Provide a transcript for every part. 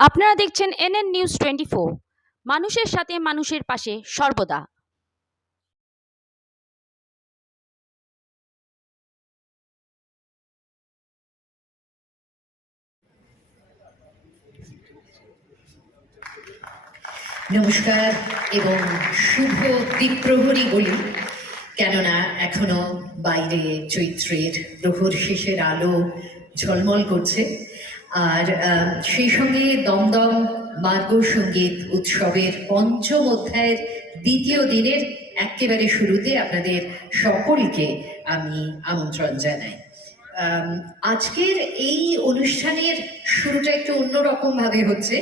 আপনারা দেখছেন NN news twenty মানুষের সাথে মানুষের পাশে সর্বদা। নমস্কার এবং শুভ দ্বীপ্রহরী বলি কেননা এখনও বাইরে চৈত্রের প্রহর শেষের আলো ঝলমল করছে। আর সেই সঙ্গে দমদম মার্গ সংগীত উৎসবের পঞ্চম অধ্যায়ের দ্বিতীয় দিনের একেবারে শুরুতে আপনাদের সকলকে আমি আমন্ত্রণ জানাই। আজকের এই অনুষ্ঠানের শুরুটা একটু অন্যরকম ভাবে হচ্ছে।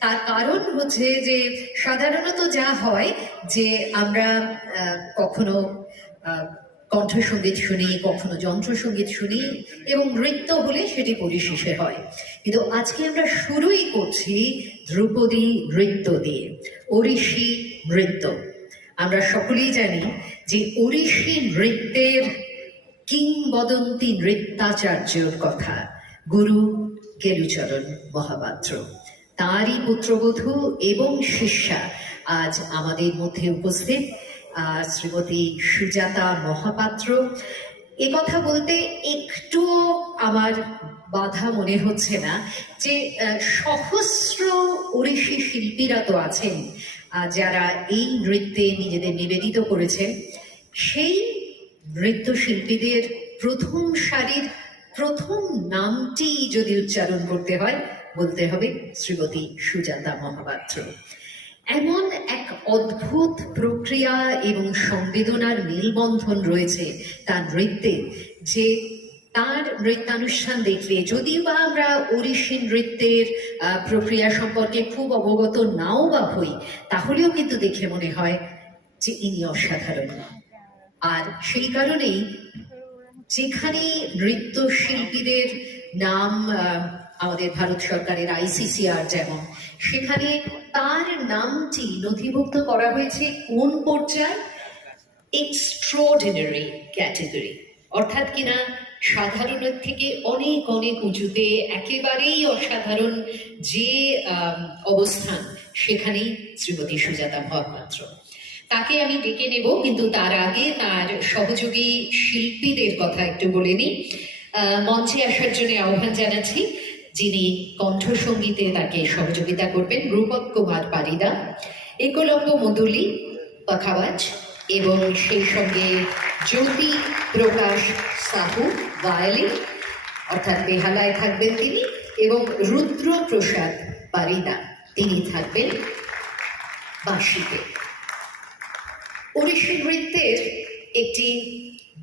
তার কারণ হচ্ছে যে, সাধারণত যা হয় যে আমরা কখনো কণ্ঠসঙ্গীত শুনি, কখনো যন্ত্রসঙ্গীত শুনি এবং নৃত্য হলে সেটি পরিশেষে হয়। কিন্তু আজকে আমরা শুরুই করছি ধ্রুপদী নৃত্য দিয়ে, ওড়িশি নৃত্য। আমরা সকলেই জানি যে ওড়িশি নৃত্যের কিংবদন্তি নৃত্যাচার্যর কথা, গুরু কেলুচরণ মহাপাত্র। তাঁরই পুত্রবধূ এবং শিষ্যা আজ আমাদের মধ্যে উপস্থিত। শ্রীমতী সুজাতা মহাপাত্র। এ কথা বলতে একটু আমার বাধা মনে হচ্ছে না যে সহস্র ওড়িশি শিল্পীরা তো আছেন যারা এই নৃত্যে নিজেদের নিবেদিত করেছেন। সেই নৃত্যশিল্পীদের প্রথম সারির প্রথম নামটি যদি উচ্চারণ করতে হয়, বলতে হবে শ্রীমতী সুজাতা মহাপাত্র। এমন এক অদ্ভুত প্রক্রিয়া এবং সংবেদনার মেলবন্ধন রয়েছে তার নৃত্যে, যে তার নৃত্যানুষ্ঠান দেখলে, যদিও বা আমরা ওড়িশি নৃত্যের প্রক্রিয়া সম্পর্কে খুব অবগত নাও বা হই, তাহলেও কিন্তু দেখে মনে হয় যে ইনি অসাধারণ। আর সেই কারণেই যেখানে নৃত্যশিল্পীদের নাম আমাদের ভারত সরকারের আইসিসিআর যেমন, সেখানে তার নামটি নথিভুক্ত করা হয়েছে কোন পর্যায়ে? এক্সট্রাঅর্ডিনারি ক্যাটাগরি অর্থাৎ কিনা সাধারণের থেকে অনেক অনেক উঁচুতে একেবারেই অসাধারণ যে অবস্থান, সেখানেই শ্রীমতী সুজাতা মহাপাত্র। তাকে আমি ডেকে নেব, কিন্তু তার আগে তার সহযোগী শিল্পীদের কথা একটু বলে নিই। মঞ্চে আসার জন্য আহ্বান জানাচ্ছি। যিনি কণ্ঠসঙ্গীতে তাকে সহযোগিতা করবেন, রূপক কুমার পারিদা, একলব্য মদুলি পাখাওয়াজ এবং সেই সঙ্গে জ্যোতি প্রকাশ সাহু, ভায়োলিন, অর্থাৎ বেহালায় থাকবেন তিনি, এবং রুদ্র প্রসাদ পারিদা, তিনি থাকবেন বাঁশিতে। ওড়িশি নৃত্যের একটি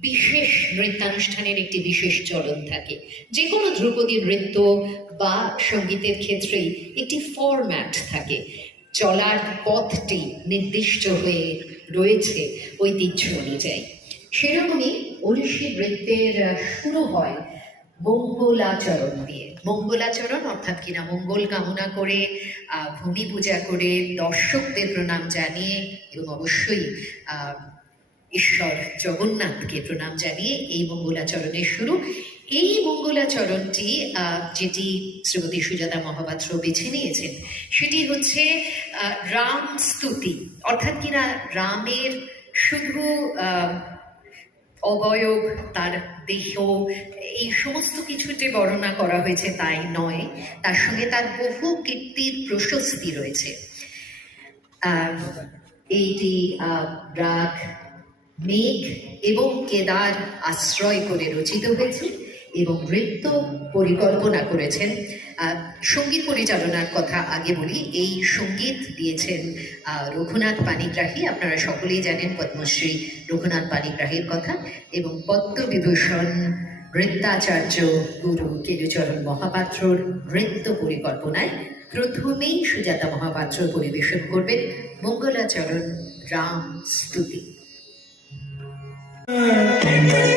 বিশেষ নৃত্যানুষ্ঠানের একটি বিশেষ চলন থাকে। যে কোনো ধ্রুপদী নৃত্য বা সঙ্গীতের ক্ষেত্রেই একটি ফরম্যাট থাকে। চলার পথটি নির্দিষ্ট হয়ে রয়েছে ঐতিহ্য অনুযায়ী। সেরকমই ওড়িশি নৃত্যের শুরু হয় মঙ্গলাচরণ দিয়ে। মঙ্গলাচরণ অর্থাৎ কিনা মঙ্গল কামনা করে ভূমি পূজা করে, দর্শকদের প্রণাম জানিয়ে এবং অবশ্যই ঈশ্বর জগন্নাথকে প্রণাম জানিয়ে এই মঙ্গলাচরণের শুরু। এই মঙ্গলাচরণটি যেটি শ্রীমতী সুজাতা মহাপাত্র বেছে নিয়েছেন, সেটি হচ্ছে রাম স্তুতি। অর্থাৎ কিনা রামের শুধু অবয়ব, তার দেহ, এই সমস্ত কিছুতে বর্ণনা করা হয়েছে তাই নয়। তার সঙ্গে তার বহু কীর্তির প্রশস্তি রয়েছে। এইটি রাগ মেঘ এবং কেদার আশ্রয় করে রচিত হয়েছে এবং নৃত্য পরিকল্পনা করেছেন। সংগীত পরিচালনার কথা আগে বলি, এই সংগীত দিয়েছেন রঘুনাথ পানিগ্রাহী। আপনারা সকলেই জানেন পদ্মশ্রী রঘুনাথ পানিগ্রাহীর কথা এবং পদ্মবিভূষণ নৃত্যাচার্য গুরু কেজুচরণ মহাপাত্রর নৃত্য পরিকল্পনায় প্রথমেই সুজাতা মহাপাত্র পরিবেশন করবেন। মঙ্গলাচরণ, রাম, স্তুতি। Mm.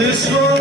This one.